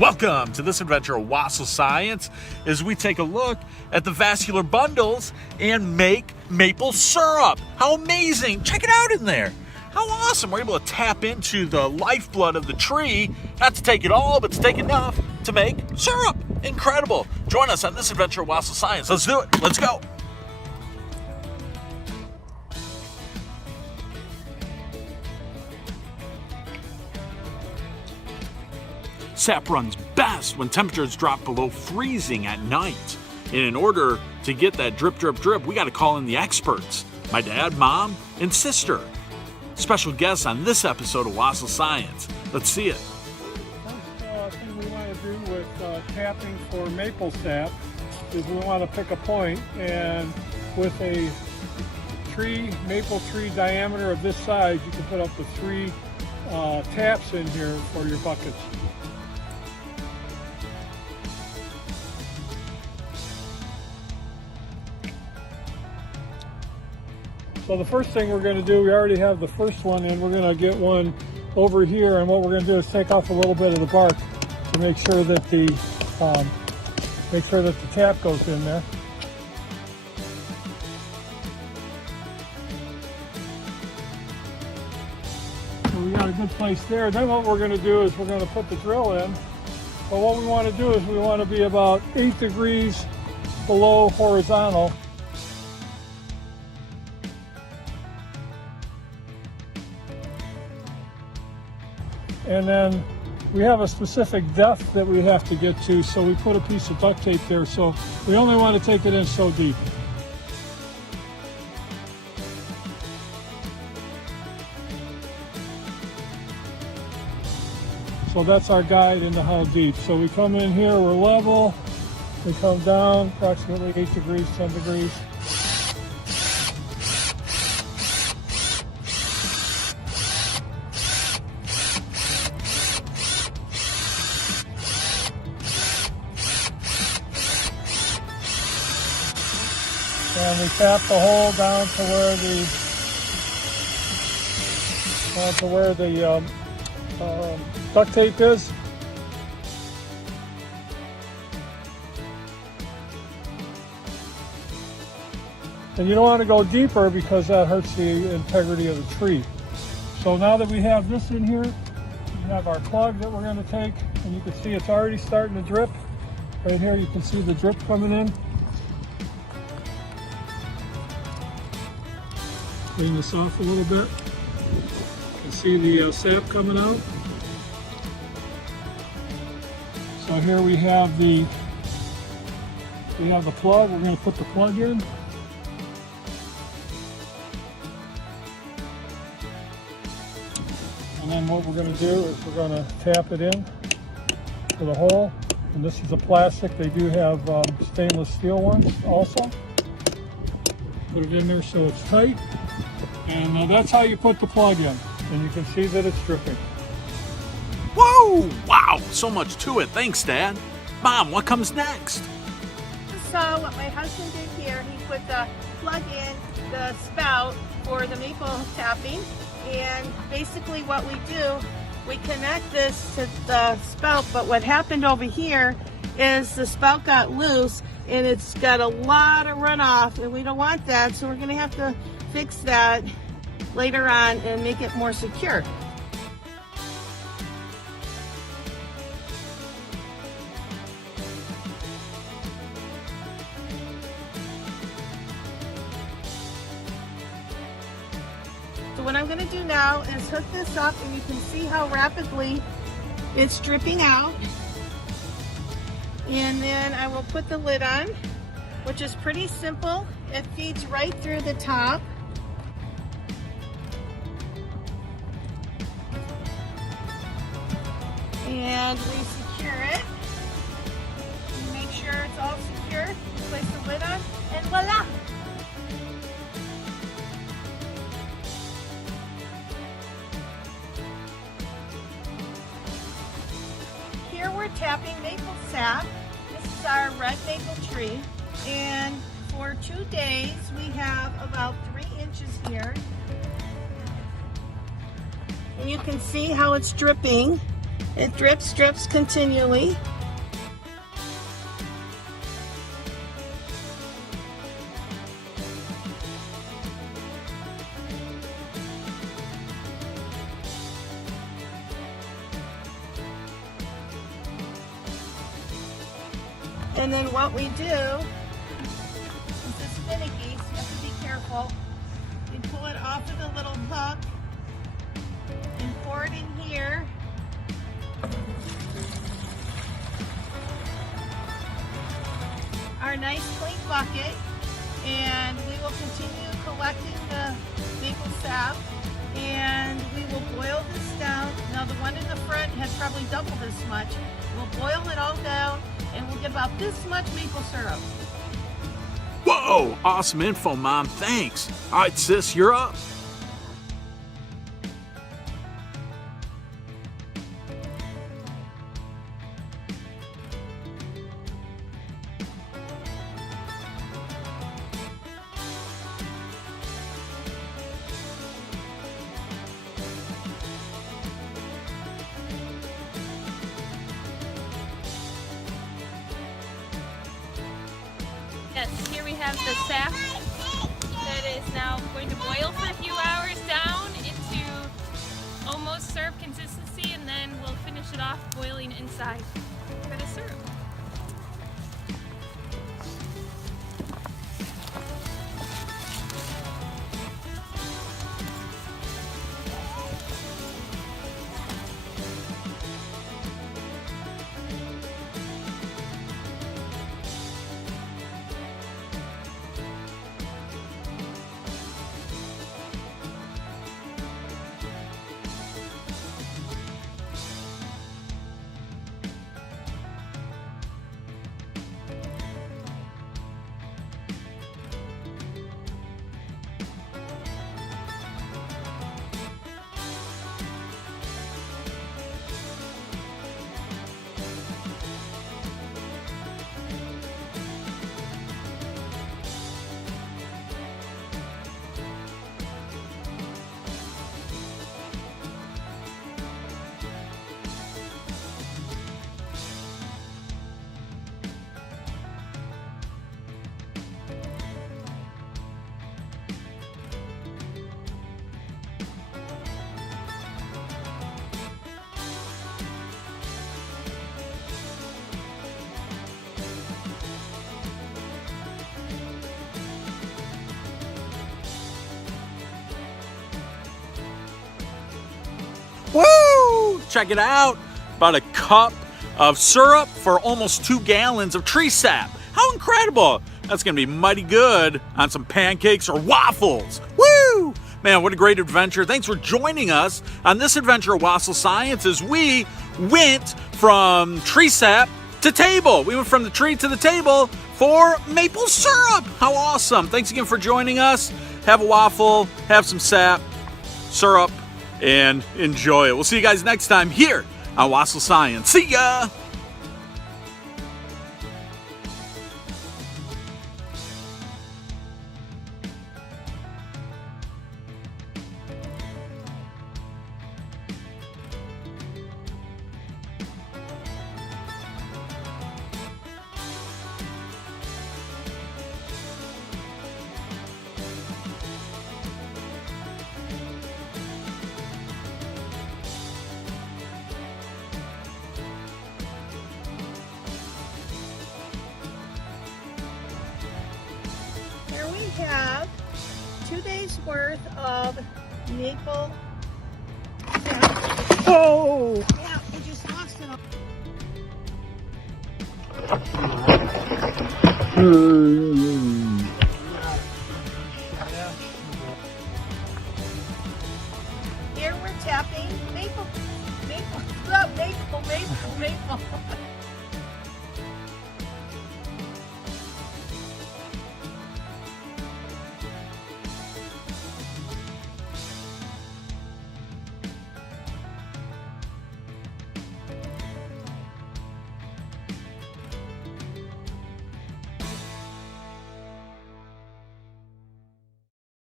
Welcome to this adventure of Wasil Science as we take a look at the vascular bundles and make maple syrup. How amazing! Check it out in there. How awesome! We're able to tap into the lifeblood of the tree, not to take it all, but to take enough to make syrup. Incredible! Join us on this adventure of Wasil Science. Let's do it. Let's go. Sap runs best when temperatures drop below freezing at night. And in order to get that drip, drip, drip, we got to call in the experts. My dad, mom, and sister. Special guests on this episode of Wasil Science. Let's see it. First thing we want to do with tapping for maple sap is we want to pick a point, and with a maple tree diameter of this size, you can put up to 3 taps in here for your buckets. So the first thing we're going to do, we already have the first one in, we're going to get one over here, and what we're going to do is take off a little bit of the bark to make sure that the tap goes in there. So we got a good place there. Then what we're going to do is we're going to put the drill in. But what we want to do is we want to be about 8 degrees below horizontal. And then we have a specific depth that we have to get to, so we put a piece of duct tape there. So we only want to take it in so deep. So that's our guide into how deep. So we come in here, we're level. We come down approximately 8 degrees, 10 degrees. And we tap the hole down to where the duct tape is. And you don't want to go deeper because that hurts the integrity of the tree. So now that we have this in here, we have our plug that we're going to take, and you can see it's already starting to drip. Right here you can see the drip coming in. Clean this off a little bit. You can see the sap coming out. So here we have the plug. We're going to put the plug in. And then what we're going to do is we're going to tap it in to the hole. And this is a plastic. They do have stainless steel ones also. Put it in there so it's tight. And that's how you put the plug in. And you can see that it's dripping. Whoa! Wow! So much to it. Thanks, Dad. Mom, what comes next? So what my husband did here, he put the plug in the spout for the maple tapping. And basically what we do, we connect this to the spout. But what happened over here is the spout got loose and it's got a lot of runoff, and we don't want that. So we're going to have to fix that later on and make it more secure. So what I'm going to do now is hook this up, and you can see how rapidly it's dripping out. And then I will put the lid on, which is pretty simple. It feeds right through the top. And we secure it. Make sure it's all secure. Place the lid on, and voila! Here we're tapping maple sap. This is our red maple tree. And for 2 days, we have about 3 inches here. And you can see how it's dripping. It drips continually. And then what we do, since it's finicky, so you have to be careful. You pull it off of the little hook and pour it in here. Our nice clean bucket, and we will continue collecting the maple sap, and we will boil this down. Now the one in the front has probably double this much. We'll boil it all down, and we'll get about this much maple syrup. Whoa, awesome info, Mom, thanks. All right, sis, you're up. Yes, here we have the sap that is now going to boil for a few hours down into almost syrup consistency, and then we'll finish it off boiling inside for the syrup. Woo! Check it out. About a cup of syrup for almost 2 gallons of tree sap. How incredible. That's going to be mighty good on some pancakes or waffles. Woo! Man, what a great adventure. Thanks for joining us on this adventure of Wasil Science as we went from tree sap to table. We went from the tree to the table for maple syrup. How awesome. Thanks again for joining us. Have a waffle, have some sap, syrup, and enjoy it. We'll see you guys next time here on Wasil Science. See ya! Here we have 2 days worth of maple sap. Oh! Yeah, we just lost it all.